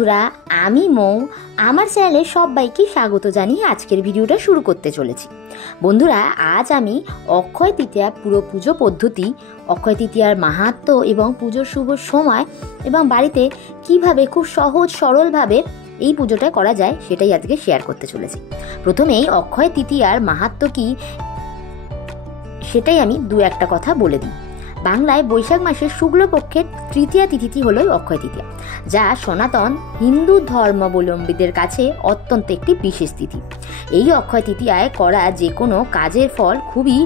বন্ধুরা, আমি মৌ আমার চ্যানেলে সবাইকে স্বাগত জানিয়ে আজকের ভিডিওটা শুরু করতে চলেছি। বন্ধুরা, আজ আমি অক্ষয় তৃতীয়া পুরো পুজো পদ্ধতি, অক্ষয় তৃতীয়ার মাহাত্ম্য এবং পুজোর শুভ সময় এবং বাড়িতে কিভাবে খুব সহজ সরলভাবে এই পুজোটা করা যায় সেটাই আজকে শেয়ার করতে চলেছি। প্রথমেই অক্ষয় তৃতীয়ার মাহাত্ম্য কি সেটাই আমি দু একটা কথা বলে দিই। বাংলায় বৈশাখ মাসের শুক্লপক্ষের তৃতীয়া তিথিটি হলো অক্ষয় তৃতীয়া, যা সনাতন হিন্দু ধর্মাবলম্বীদের কাছে অত্যন্ত একটি বিশেষ তিথি। এই অক্ষয় তৃতীয়ায় করা যে কোনো কাজের ফল খুবই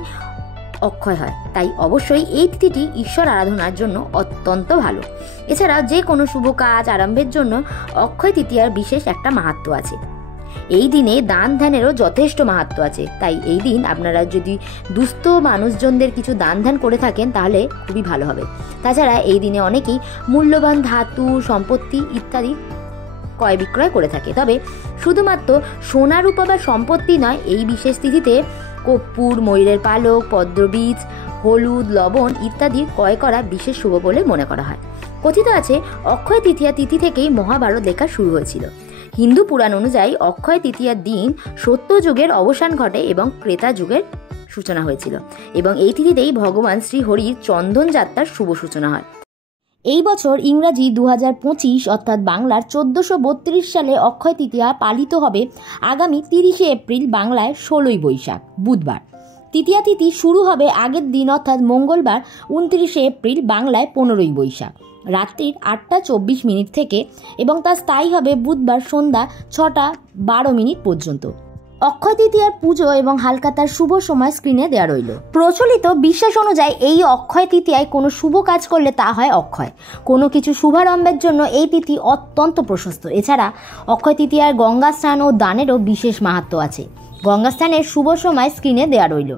অক্ষয় হয়, তাই অবশ্যই এই তিথিটি ঈশ্বর আরাধনার জন্য অত্যন্ত ভালো। এছাড়াও যে কোনো শুভ কাজ আরম্ভের জন্য অক্ষয় তৃতীয়ার বিশেষ একটা মাহাত্ম্য আছে। এই দিনে দান ধ্যানেরও যথেষ্ট মাহাত্ম্য আছে, তাই এই দিন আপনারা যদি দুস্থ মানুষজনদের কিছু দান ধ্যান করে থাকেন তাহলে খুবই ভালো হবে। তাছাড়া এই দিনে অনেকেই মূল্যবান ধাতু, সম্পত্তি ইত্যাদি ক্রয় বিক্রয় করে থাকে। তবে শুধুমাত্র সোনা রূপা বা সম্পত্তি নয়, এই বিশেষ তিথিতে কর্পূর, ময়ূরের পালক, পদ্মবীজ, হলুদ, লবণ ইত্যাদি ক্রয় করা বিশেষ শুভ বলে মনে করা হয়। কথিত আছে অক্ষয় তৃতীয়া তিথি থেকেই মহাভারত লেখা শুরু হয়েছিল। হিন্দু পুরাণ অনুযায়ী অক্ষয় তৃতীয়ার দিন সত্যযুগের অবসান ঘটে এবং ত্রেতা যুগের সূচনা হয়েছিল, এবং এই তিথিতেই ভগবান শ্রী হরির চন্দন যাত্রার শুভ সূচনা হয়। এই বছর ইংরাজি 2025 অর্থাৎ বাংলার 1432 সালে অক্ষয় তৃতীয়া পালিত হবে আগামী 30শে এপ্রিল, বাংলায় 16ই বৈশাখ বুধবার। তৃতীয়া তিথি শুরু হবে আগের দিন অর্থাৎ মঙ্গলবার 29শে এপ্রিল, বাংলায় 15ই বৈশাখ রাত্রির 8:24 থেকে, এবং তা স্থায়ী হবে বুধবার সন্ধ্যা 6:12 পর্যন্ত। অক্ষয় তৃতীয়ার পুজো এবং হালখাতার শুভ সময় স্ক্রিনে দেওয়া রইল। প্রচলিত বিশ্বাস অনুযায়ী এই অক্ষয় তৃতীয়ায় কোনো শুভ কাজ করলে তা হয় অক্ষয়। কোনো কিছু শুভারম্ভের জন্য এই তিথি অত্যন্ত প্রশস্ত। এছাড়া অক্ষয় তৃতীয়ার গঙ্গা স্নান ও দানেরও বিশেষ মাহাত্ম্য আছে। গঙ্গা স্নানের শুভ সময় স্ক্রিনে দেওয়া রইল।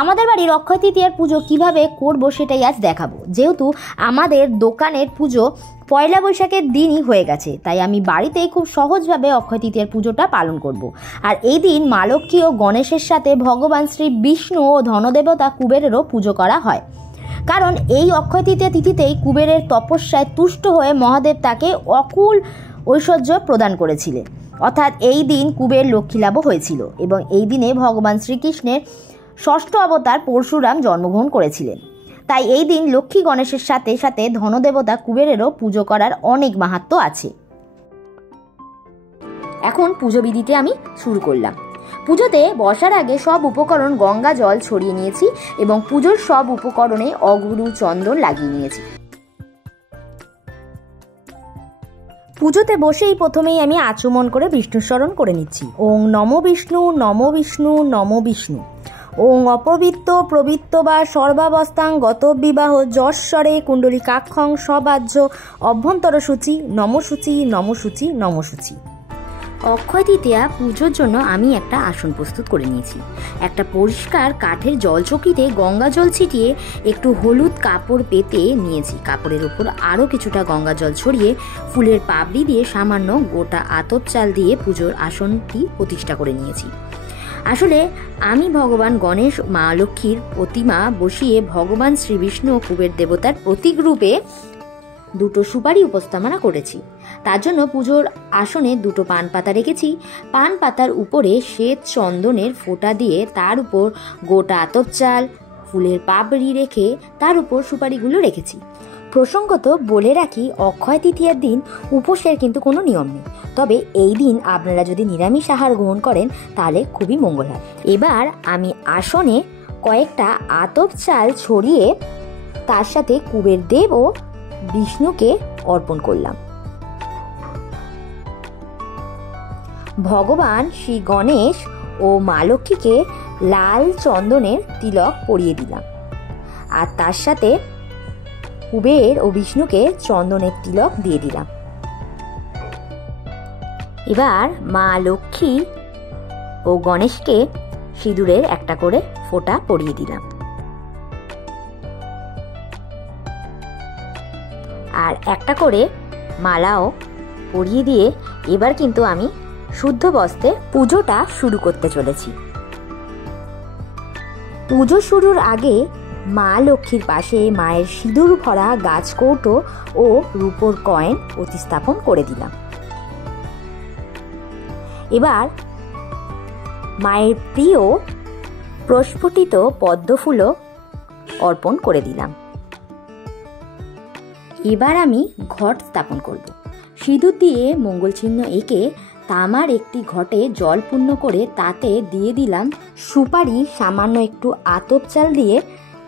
আমাদের বাড়ির অক্ষয় তৃতীয়ার পুজো কিভাবে করব সেটাই আজ দেখাবো। যেহেতু আমাদের দোকানের পুজো পয়লা বৈশাখের দিনই হয়ে গেছে, তাই আমি বাড়িতেই খুব সহজভাবে অক্ষয় তৃতীয়ার পুজোটা পালন করব। আর এই দিন মা লক্ষ্মী ও গণেশের সাথে ভগবান শ্রী বিষ্ণু ও ধনদেবতা কুবেরেরও পুজো করা হয়। কারণ এই অক্ষয় তৃতীয়া তিথিতেই কুবেরের তপস্যায় তুষ্ট হয়ে মহাদেব তাকে অকুল ঐশ্বর্য প্রদান করেছিলেন, অর্থাৎ এই দিন কুবের লক্ষ্মীলাভও হয়েছিল, এবং এই দিনে ভগবান শ্রীকৃষ্ণের ষষ্ঠ অবতার পরশুরাম জন্মগ্রহণ করেছিলেন। তাই এই দিন লক্ষ্মী গণেশের সাথে সাথে ধনদেবতা কুবেরেরও পুজো করার অনেক মাহাত্ম্য আছে। এখন পুজো বিধিতে আমি শুরু করলাম। পুজোতে বসার আগে সব উপকরণ গঙ্গা জল ছড়িয়ে নিয়েছি এবং পুজোর সব উপকরণে অগুরু চন্দন লাগিয়ে নিয়েছি। পুজোতে বসেই প্রথমেই আমি আচমন করে বিষ্ণু স্মরণ করে নিচ্ছি। ওং নমো বিষ্ণু, নমো বিষ্ণু, নমো বিষ্ণু। ওং অপবিত্ত প্রবৃত্ত বা সর্বাবস্থাং গত বিবাহ যশ্বরে কুণ্ডলিকাক্ষং সবাহ্য অভ্যন্তর সূচি নমসূচি নমসূচি নমসূচি। অক্ষয় তৃতীয়া পুজোর জন্য আমি একটা আসন প্রস্তুত করে নিয়েছি। একটা পরিষ্কার কাঠের জলচকিতে গঙ্গা জল ছিটিয়ে একটু হলুদ কাপড় পেতে নিয়েছি। কাপড়ের উপর আরও কিছুটা গঙ্গা জল ছড়িয়ে ফুলের পাপড়ি দিয়ে সামান্য গোটা আতপ চাল দিয়ে পুজোর আসনটি প্রতিষ্ঠা করে নিয়েছি। আসলে আমি ভগবান গণেশ, মা লক্ষ্মীর প্রতিমা বসিয়ে ভগবান শ্রী বিষ্ণু ও কুবের দেবতার প্রতীক রূপে দুটো সুপারি উপস্থাপনা করেছি। তার জন্য পুজোর আসনে দুটো পান পাতা রেখেছি। পান পাতার উপরে শ্বেত চন্দনের ফোঁটা দিয়ে তার উপর গোটা আতপ চাল, ফুলের পাপড়ি রেখে তার উপর সুপারিগুলো রেখেছি। প্রসঙ্গত বলে রাখি, অক্ষয় তৃতীয়ার দিন উপোসের কিন্তু কোনো নিয়ম নেই, তবে এই দিন আপনারা যদি নিরামিষ আহার গ্রহণ করেন তাহলে খুবই মঙ্গল হয়। এবার আমি আসনে কয়েকটা আতপ চাল ছড়িয়ে তার সাথে কুবের দেব ও বিষ্ণুকে অর্পণ করলাম। ভগবান শ্রী গণেশ ও মা লক্ষ্মীকে লাল চন্দনের তিলক পরিয়ে দিলাম, আর তার সাথে কুবের ও বিষ্ণুকে চন্দনের তিলক দিয়ে দিলাম। এবার মা লক্ষ্মী ও গণেশকে সিঁদুরের একটা করে ফোঁটা পরিয়ে দিলাম, আর একটা করে মালাও পরিয়ে দিয়ে এবার কিন্তু আমি শুদ্ধ বস্ত্রে পুজোটা শুরু করতে চলেছি। পুজো শুরুর আগে মা লক্ষ্মীর পাশে মায়ের সিঁদুর ভরা গাছ কৌটো ও রূপোর কয়েন প্রতিস্থাপন করে দিলাম। এবার মায়ের প্রিয় প্রস্ফুটিত পদ্মফুলও অর্পণ করে দিলাম। এবার আমি ঘট স্থাপন করব। সিঁদুর দিয়ে মঙ্গল চিহ্ন এঁকে তামার একটি ঘটে জল পূর্ণ করে তাতে দিয়ে দিলাম সুপারি, সামান্য একটু আতপ চাল দিয়ে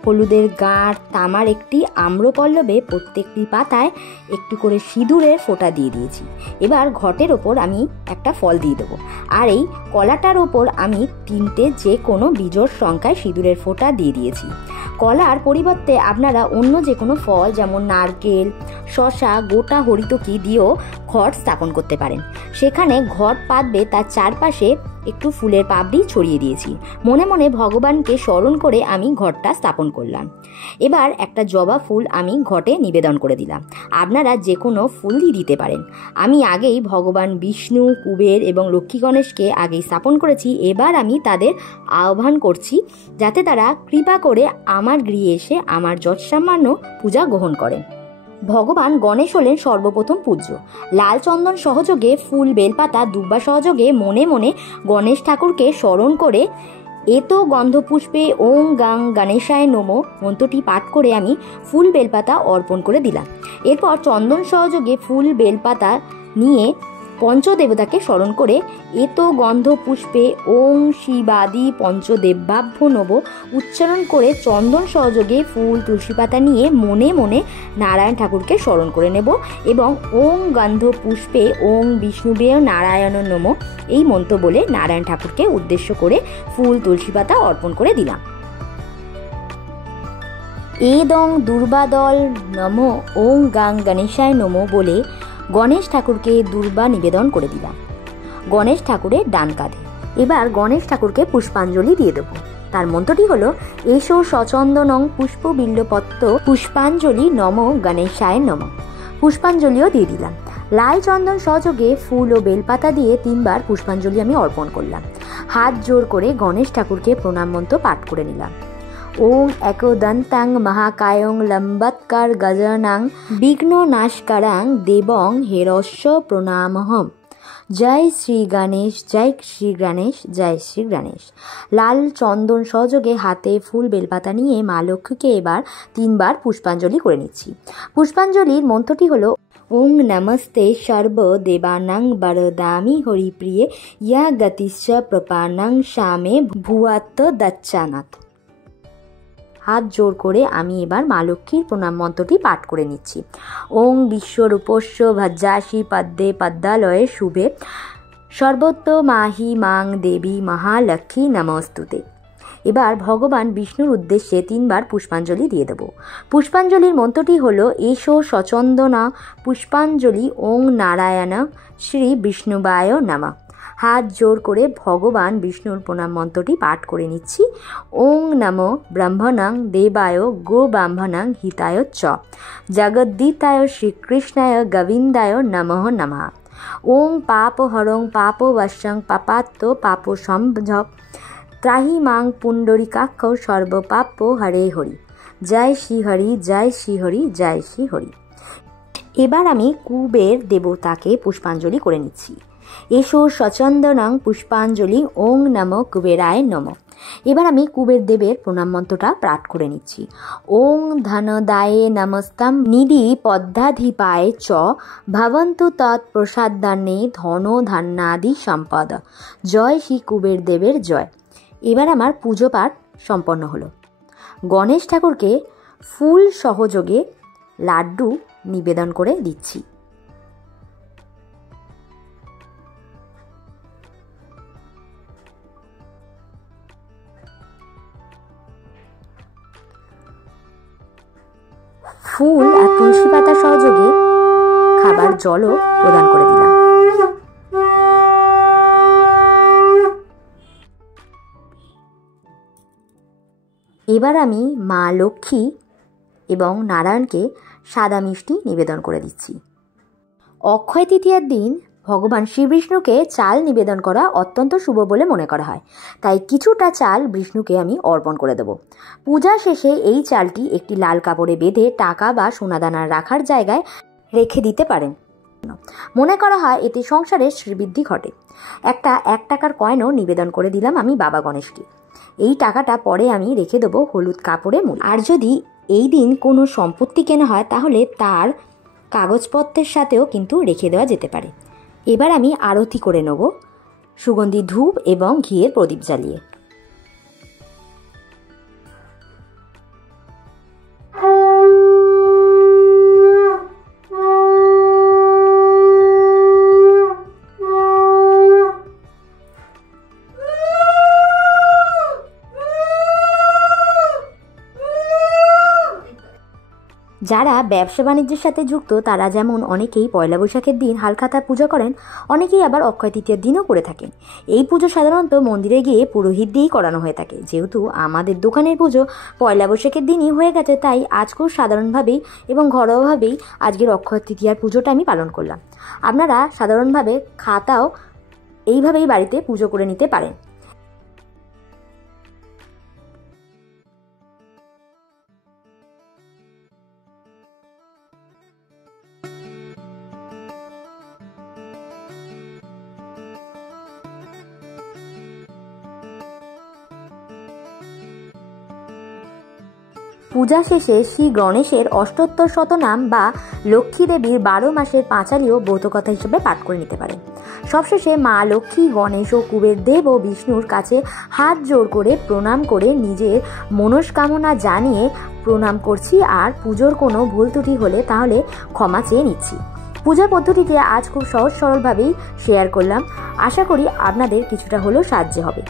হলুদের গাঁট, তামার একটি আম্রপল্লবে প্রত্যেকটি পাতায় একটু করে সিঁদুরের ফোঁটা দিয়ে দিয়েছি। এবার ঘটের ওপর আমি একটা ফল দিয়ে দেবো, আর এই কলাটার ওপর আমি 3টে যে কোনো বিজোড় সংখ্যায় সিঁদুরের ফোঁটা দিয়ে দিয়েছি। কলার পরিবর্তে আপনারা অন্য যে কোনো ফল যেমন নারকেল, শসা, গোটা হরিতকি দিয়েও ঘট স্থাপন করতে পারেন। সেখানে ঘট পাতবে তার চারপাশে একটু ফুলের পাপড়ি ছড়িয়ে দিয়েছি। মনে মনে ভগবানকে স্মরণ করে আমি ঘটটা স্থাপন করলাম। এবার একটা জবা ফুল আমি ঘটে নিবেদন করে দিলাম। আপনারা যে কোনো ফুলই দিতে পারেন। আমি আগেই ভগবান বিষ্ণু, কুবের এবং লক্ষ্মী গণেশকে আগেই স্থাপন করেছি। এবার আমি তাদের আহ্বান করছি যাতে তারা কৃপা করে আমার গৃহে এসে আমার যৎসামান্য পূজা গ্রহণ করেন। ভগবান গণেশ হলেন সর্বপ্রথম পূজ্য। লাল চন্দন সহযোগে ফুল, বেলপাতা, দুব্বা সহযোগে মনে মনে গণেশ ঠাকুরকে স্মরণ করে এতো গন্ধপুষ্পে ওং গাং গণেশায় নমো মন্ত্রটি পাঠ করে আমি ফুল বেলপাতা অর্পণ করে দিলাম। এরপর চন্দন সহযোগে ফুল বেলপাতা নিয়ে পঞ্চদেবতাকে স্মরণ করে এতো গন্ধপুষ্পে ওং শিবাদি পঞ্চদেবাভ্য নব উচ্চারণ করে চন্দন সহযোগে ফুল, তুলসী পাতা নিয়ে মনে মনে নারায়ণ ঠাকুরকে স্মরণ করে নেব এবং ওং গন্ধপুষ্পে ওং বিষ্ণুবে নারায়ণ নম এই মন্ত্র বলে নারায়ণ ঠাকুরকে উদ্দেশ্য করে ফুল, তুলসী পাতা অর্পণ করে দিলাম। এদং দুর্বাদল নম ওং গাং গণেশায় নমো বলে গণেশ ঠাকুরকে দুর্বা নিবেদন করে দিলাম গণেশ ঠাকুরের ডান কাঁধে। এবার গণেশ ঠাকুরকে পুষ্পাঞ্জলি দিয়ে দেবো। তার মন্ত্রটি হলো এসো সচন্দনং পুষ্প বিল্লপত্র পুষ্পাঞ্জলি নম গণেশায় নম। পুষ্পাঞ্জলিও দিয়ে দিলাম। লাল চন্দন সহযোগে ফুল ও বেলপাতা দিয়ে 3বার পুষ্পাঞ্জলি আমি অর্পণ করলাম। হাত জোর করে গণেশ ঠাকুরকে প্রণাম মন্ত্র পাঠ করে নিলাম। ওং একদন্তাং মহাকায়ং লম্বৎকার গজনাং বিঘ্ন নাশকারাং দেবং হেরস্য প্রণামহম। জয় শ্রী গণেশ, জয় শ্রী গণেশ, জয় শ্রী গণেশ। লাল চন্দন সহযোগে হাতে ফুল বেলপাতা নিয়ে মা লক্ষ্মীকে এবার 3বার পুষ্পাঞ্জলি করে নিচ্ছি। পুষ্পাঞ্জলির মন্ত্রটি হলো ওং নমস্তে সর্ব দেবানাং বরদামি হরিপ্রিয়ে ইয়া গতিশ্চ প্রপানাং শামে ভুয়াত্ত দচ্চানাথ। হাত জোর করে আমি এবার মা লক্ষ্মীর প্রণাম মন্ত্রটি পাঠ করে নিচ্ছি। ওং বিশ্বরূপস্য ভজ্জাসি পদ্মে পদ্মালয়ে শুভে সর্বত্র মাহি মাং দেবী মহালক্ষ্মী নমস্তুতে। এবার ভগবান বিষ্ণুর উদ্দেশ্যে 3বার পুষ্পাঞ্জলি দিয়ে দেব। পুষ্পাঞ্জলির মন্ত্রটি হলো এসো সচন্দনা পুষ্পাঞ্জলি ওং নারায়ণ শ্রী বিষ্ণুবায় নমঃ। হাত জোর করে ভগবান বিষ্ণুর প্রণাম মন্ত্রটি পাঠ করে নিচ্ছি। ওং নমো ব্রহ্মণং দেবায় গো ব্রাহ্মণং হিতায় চ জগদ্দিতায় শ্রীকৃষ্ণায় গোবিন্দায় নমঃ নমঃ। ওং পাপহরং পাপবশ্যং পাপাত্ম পাপ সম্ভব ত্রাহি মাং পুণ্ডরিকাক্ষ সর্বপাপ হরে হরি। জয় শ্রী হরি, জয় শ্রী হরি, জয় শ্রী হরি। এবার আমি কুবের দেবতাকে পুষ্পাঞ্জলি করে নিচ্ছি। এসো সচন্দনং পুষ্পাঞ্জলি ওং নমো কুবেরায় নমঃ। এবার আমি কুবের দেবের প্রণাম মন্ত্রটা পাঠ করে নিচ্ছি। ওং ধনদায়ে নমস্তম নিধি পদ্মাধিপায় চ ভবন্তু তৎ প্রসাদান্নে ধন ধান্যাদি সম্পদ। জয় শ্রী কুবের দেবের জয়। এবার আমার পুজো পাঠ সম্পন্ন হলো। গণেশ ঠাকুরকে ফুল সহযোগে লাড্ডু নিবেদন করে দিচ্ছি। ফুল আর তুলসী পাতা সহযোগে খাবার জলও প্রদান করে দিলাম। এবার আমি মা লক্ষ্মী এবং নারায়ণকে সাদা মিষ্টি নিবেদন করে দিচ্ছি। অক্ষয় তৃতীয়ার দিন ভগবান শ্রীবিষ্ণুকে চাল নিবেদন করা অত্যন্ত শুভ বলে মনে করা হয়, তাই কিছুটা চাল বিষ্ণুকে আমি অর্পণ করে দেব। পূজা শেষে এই চালটি একটি লাল কাপড়ে বেঁধে টাকা বা সোনাদানা রাখার জায়গায় রেখে দিতে পারেন। মনে করা হয় এতে সংসারের শ্রীবৃদ্ধি ঘটে। একটা 1 টাকার কয়েনও নিবেদন করে দিলাম আমি বাবা গণেশকে। এই টাকাটা পরে আমি রেখে দেবো হলুদ কাপড়ে মুড়ে। আর যদি এই দিন কোনো সম্পত্তি কেনা হয় তাহলে তার কাগজপত্রের সাথেও কিন্তু রেখে দেওয়া যেতে পারে। এবার আমি আরতি করে নেব সুগন্ধি ধূপ এবং ঘিয়ের প্রদীপ জ্বালিয়ে। যারা ব্যবসা বাণিজ্যের সাথে যুক্ত তারা যেমন অনেকেই পয়লা বৈশাখের দিন হালখাতা পূজা করেন, অনেকেই আবার অক্ষয় তৃতীয়ার দিনও করে থাকেন। এই পুজো সাধারণত মন্দিরে গিয়ে পুরোহিত দিয়েই করানো হয়ে থাকে। যেহেতু আমাদের দোকানের পুজো পয়লা বৈশাখের দিনই হয়ে গেছে, তাই আজকেও সাধারণভাবেই এবং ঘরোয়াভাবেই আজকের অক্ষয় তৃতীয়ার পুজোটা আমি পালন করলাম। আপনারা সাধারণভাবে খাতাও এইভাবেই বাড়িতে পুজো করে নিতে পারেন। পূজা শেষে শ্রী গণেশের অষ্টোত্তর শতনাম বা লক্ষ্মী দেবীর 12 মাসের পাঁচালিও ব্রতকথা হিসেবে পাঠ করে নিতে পারেন। সবশেষে মা লক্ষ্মী, গণেশ ও কুবের দেব ও বিষ্ণুর কাছে হাত জোড় করে প্রণাম করে নিজের মনস্কামনা জানিয়ে প্রণাম করছি। আর পুজোর কোনো ভুল ত্রুটি হলে তাহলে ক্ষমা চেয়ে নিচ্ছি। পূজা পদ্ধতিতে আজ খুব সহজ সরলভাবেই শেয়ার করলাম। আশা করি আপনাদের কিছুটা হলেও সাহায্য হবে।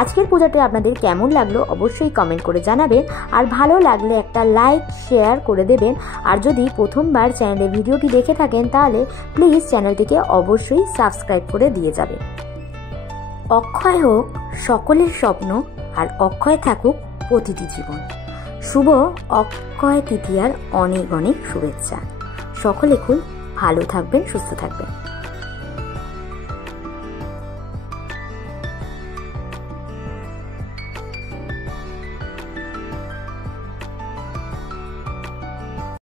আজকের পূজাটি আপনাদের কেমন লাগলো অবশ্যই কমেন্ট করে জানাবেন। আর ভালো লাগলে একটা লাইক শেয়ার করে দেবেন। আর যদি প্রথমবার চ্যানেলে ভিডিওটি দেখে থাকেন তাহলে প্লিজ চ্যানেলটিকে অবশ্যই সাবস্ক্রাইব করে দিয়ে যাবেন। অক্ষয় হোক সকলের স্বপ্ন, আর অক্ষয় থাকুক প্রতিটি জীবন। শুভ অক্ষয় তৃতীয়ার অনেক অনেক শুভেচ্ছা। সকলে খুব ভালো থাকবেন, সুস্থ থাকবেন।